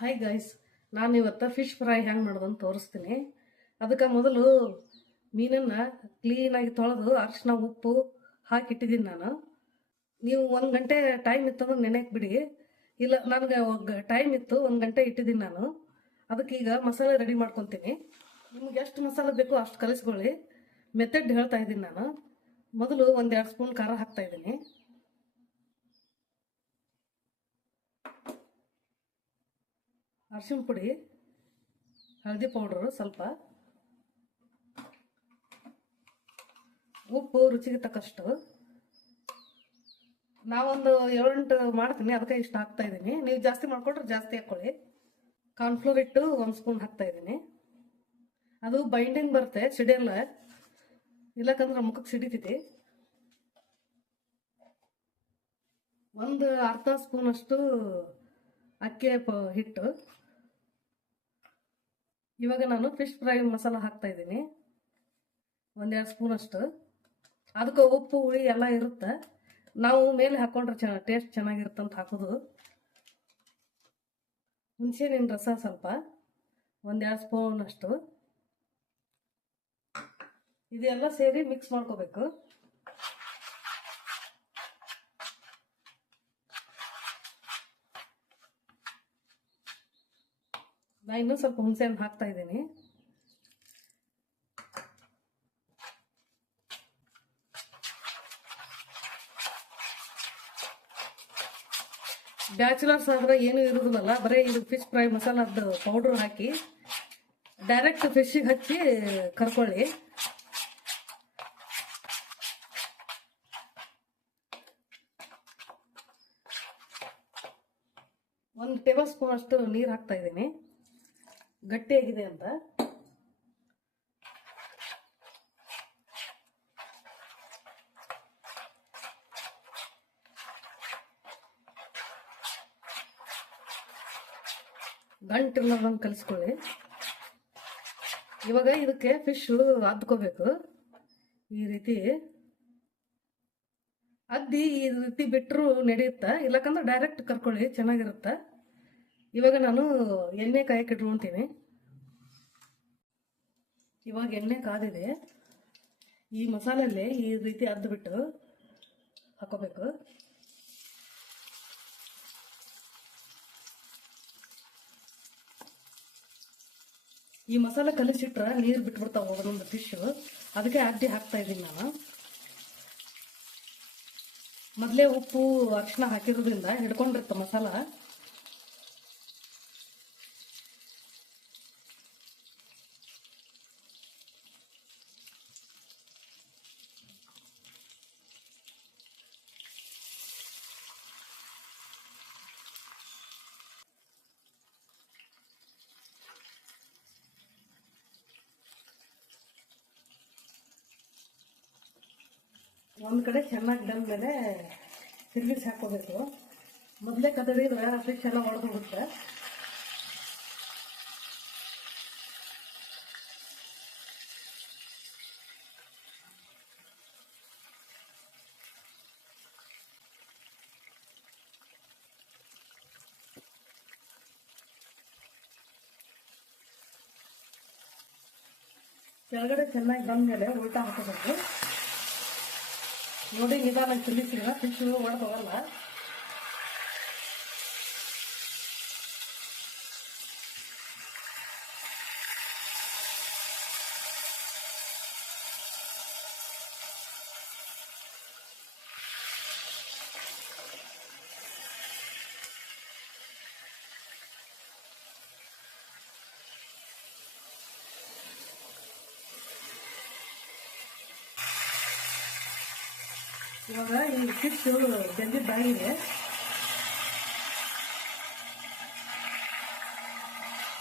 Hi guys, ನಾನು ಇವತ್ತು fish fry ಹೆಂಗೆ ಮಾಡೋದಂತ ತೋರಿಸ್ತೀನಿ. ಅದಕ್ಕೆ ಮೊದಲು ಮೀನನ್ನು ಕ್ಲೀನಾಗಿ ತೊಳೆದು ಅರಿಶಿನ ಉಪ್ಪು ಹಾಕಿಟ್ಟಿದ್ದೀನಿ ನಾನು. ನೀವು 1 ಗಂಟೆ ಟೈಮ್ ಇತ್ತಂದ್ರೆ ನೆನೆಯಕ್ಕೆ ಬಿಡಿ. ಇಲ್ಲ, ನನಗೆ ಟೈಮ್ ಇತ್ತು, 1 ಗಂಟೆ ಇಟ್ಟಿದ್ದೀನಿ ನಾನು. ಅದಕ್ಕೆ ಈಗ ಮಸಾಲೆ ರೆಡಿ ಮಾಡ್ಕೊತೀನಿ. ನಿಮ್ಗೆ ಎಷ್ಟು ಮಸಾಲೆ ಬೇಕೋ ಅಷ್ಟು ಕಲಿಸ್ಕೊಳ್ಳಿ. ಮೆಥಡ್ ಹೇಳ್ತಾ ಇದ್ದೀನಿ ನಾನು. ಮೊದಲು 1-2 ಸ್ಪೂನ್ ಖಾರ ಹಾಕ್ತಾ ಇದ್ದೀನಿ. ಅರಿಶಿನ ಪುಡಿ, ಹಳದಿ ಪೌಡ್ರು ಸ್ವಲ್ಪ, ಉಪ್ಪು ರುಚಿಗೆ ತಕ್ಕಷ್ಟು. ನಾವೊಂದು 7-8 ಮಾಡ್ತೀನಿ, ಅದಕ್ಕೆ ಇಷ್ಟು ಹಾಕ್ತಾ ಇದ್ದೀನಿ. ನೀವು ಜಾಸ್ತಿ ಮಾಡ್ಕೊಂಡ್ರೆ ಜಾಸ್ತಿ ಹಾಕ್ಕೊಳ್ಳಿ. ಕಾರ್ನ್ಫ್ಲೋರ್ ಹಿಟ್ಟು 1 ಸ್ಪೂನ್ ಹಾಕ್ತಾ ಇದ್ದೀನಿ. ಅದು ಬೈಂಡಿಂಗ್ ಬರುತ್ತೆ, ಸಿಡಿಯಲ್ಲ, ಇಲ್ಲಕಂದ್ರೆ ಮುಖಕ್ಕೆ ಸಿಡಿತೈತಿ. ಒಂದು ಅರ್ಧ ಸ್ಪೂನ್ ಅಷ್ಟು ಅಕ್ಕಿ ಹಿಟ್ಟು. ಇವಾಗ ನಾನು ಫಿಶ್ ಫ್ರೈ ಮಸಾಲ ಹಾಕ್ತಾ ಇದ್ದೀನಿ, 1-2 ಸ್ಪೂನ್ ಅಷ್ಟು. ಅದಕ್ಕೆ ಉಪ್ಪು ಹುಳಿ ಎಲ್ಲ ಇರುತ್ತೆ. ನಾವು ಮೇಲೆ ಹಾಕೊಂಡ್ರೆ ಟೇಸ್ಟ್ ಚೆನ್ನಾಗಿರುತ್ತೆ ಅಂತ ಹಾಕೋದು. ಹುಣಸೆಹಣ್ಣಿನ ರಸ ಸ್ವಲ್ಪ 1-2 ಸ್ಪೂನ್ ಅಷ್ಟು. ಇದೆಲ್ಲ ಸೇರಿ ಮಿಕ್ಸ್ ಮಾಡ್ಕೋಬೇಕು. ನಾ ಇನ್ನೂ ಸ್ವಲ್ಪ ಹುಣಸೆಹಣ್ಣು ಹಾಕ್ತಾ ಇದ್ದೀನಿ. ಬ್ಯಾಚುಲರ್ಸ್ ಆದ್ರೆ ಏನೂ ಇರೋದಿಲ್ಲ, ಬರೀ ಇದು ಫಿಶ್ ಫ್ರೈ ಮಸಾಲದ ಪೌಡ್ರ್ ಹಾಕಿ ಡೈರೆಕ್ಟ್ ಫಿಶ್ಗೆ ಹಚ್ಚಿ ಕರ್ಕೊಳ್ಳಿ. ಒಂದು ಟೇಬಲ್ ಸ್ಪೂನ್ ಅಷ್ಟು ನೀರು ಹಾಕ್ತಾ ಇದ್ದೀನಿ, ಗಟ್ಟಿಯಾಗಿದೆ ಅಂತ. ಗಂಟಿಲ್ಲದಂಗೆ ಕಲಿಸ್ಕೊಳ್ಳಿ. ಇವಾಗ ಇದಕ್ಕೆ ಫಿಶ್ ಅದ್ಕೋಬೇಕು. ಈ ರೀತಿ ಅದ್ದಿ ಈ ರೀತಿ ಬಿಟ್ಟರು ನಡೆಯುತ್ತೆ, ಇಲ್ಲಕಂದ್ರೆ ಡೈರೆಕ್ಟ್ ಕರ್ಕೊಳ್ಳಿ, ಚೆನ್ನಾಗಿರುತ್ತೆ. ಇವಾಗ ನಾನು ಎಣ್ಣೆ ಕಾಯಕ್ಕೆ ಇಟ್ಕೊತೀನಿ. ಇವಾಗ ಎಣ್ಣೆ ಕಾದಿದೆ. ಈ ಮಸಾಲೆಯಲ್ಲಿ ಈ ರೀತಿ ಅದ್ದು ಬಿಟ್ಟು ಹಾಕೋಬೇಕು. ಈ ಮಸಾಲೆ ಕಲಿಸಿಟ್ರೆ ನೀರು ಬಿಟ್ಬಿಡ್ತಾವೆ ಒಂದೊಂದು ಫಿಶ್, ಅದಕ್ಕೆ ಅಡ್ಡಿ ಹಾಕ್ತಾ ಇದ್ದೀನಿ ನಾನು. ಮೊದಲೇ ಉಪ್ಪು ಅರಿಶಿನ ಹಾಕಿರೋದ್ರಿಂದ ಹಿಡ್ಕೊಂಡಿರುತ್ತೆ ಮಸಾಲ. ಒಂದು ಕಡೆ ಚೆನ್ನಾಗಿ ಬಂದಮೇಲೆ ತಿರುಗಿಸಿ ಹಾಕೋಬೇಕು. ಮೊದಲೇ ಕದಡಿದ್ರೆ ಫಿಶ್ ಎಲ್ಲ ಒಡೆದು ಹೋಗುತ್ತೆ. ಕೆಳಗಡೆ ಚೆನ್ನಾಗಿ ಬಂದಮೇಲೆ ಉಲ್ಟಾ ಹಾಕೋಬೇಕು. ನೋಡಿ, ನಿಧಾನ ತಿರುಗಿಸಿದ್ರೆ ಫಿಶ್ ಒಡೆದು ಹೋಗಲ್ಲ. ಇವಾಗ ಈ ಫಿಶ್ ಬೆಂದಿದ್ದಾಗಿದೆ,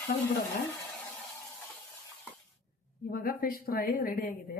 ಸ್ವಲ್ಪ ಬಿಡೋಣ. ಇವಾಗ ಫಿಶ್ ಫ್ರೈ ರೆಡಿಯಾಗಿದೆ.